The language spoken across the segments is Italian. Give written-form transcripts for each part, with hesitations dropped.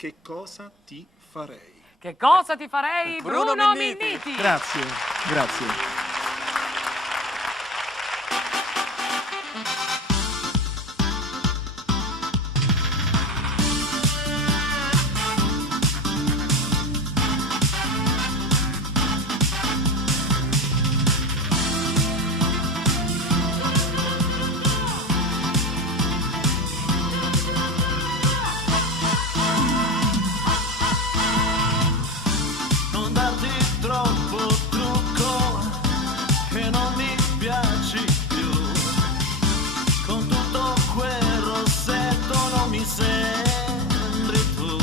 Che cosa ti farei? Che cosa ti farei, Bruno Minniti? Grazie, grazie. Troppo trucco che non mi piaci più, con tutto quel rossetto non mi sembri tu,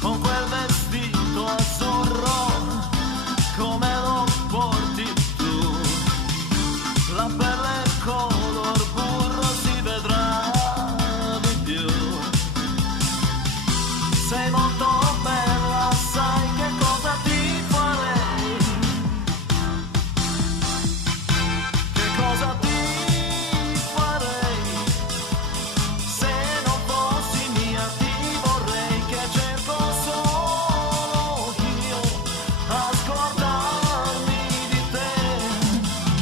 con quel vestito azzurro come lo porti tu, la pelle color burro si vedrà di più, sei molto bella, sai che cosa ti farei? Che cosa ti farei? Se non fossi mia ti vorrei, che cerco solo io a scordarmi di te,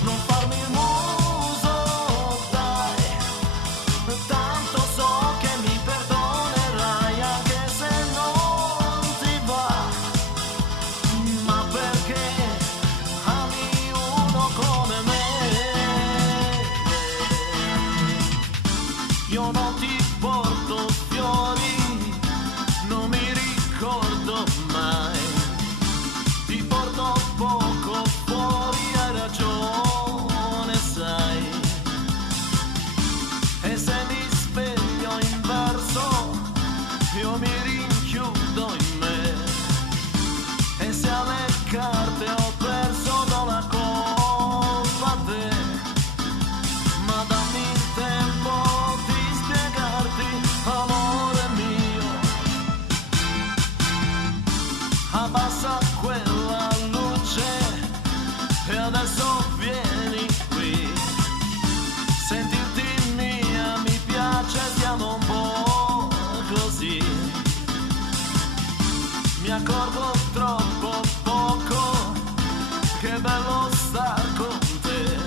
non farmi il muso, dai, tanto so che mi perdonerai anche se non ti va, ma perché ami uno come me? Io non ti porto fiori, non mi ricordo mai, ti porto poco fuori, hai ragione, sai, e se mi sveglio in verso io mi rinchiudo in me, e se alle carte ho perso do la colpa a te, ma dammi il tempo di spiegarti, amore mio, abbassa quella luce e adesso vieni qui, sentirti mia mi piace, stiamo un po' così, mi accorgo troppo poco, che bello star con te,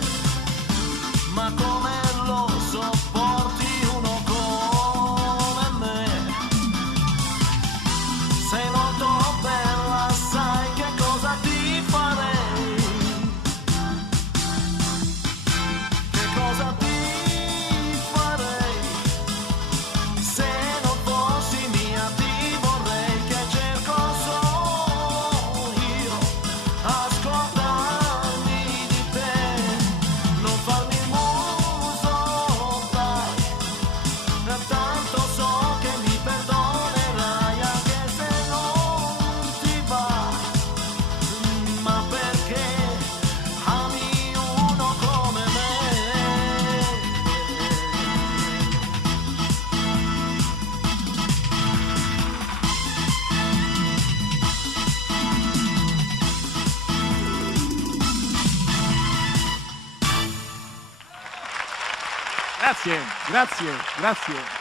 ma come lo sopporti uno come me? Sei molto bella, sai che cosa ti farei? Che cosa ti farei? Se non fossi mia ti vorrei, che cerco solo io a scordarmi di te, non farmi il muso, dai, tanto so che mi perdonerai anche se non ti va, ma perché ami uno come me? Grazie, grazie, grazie.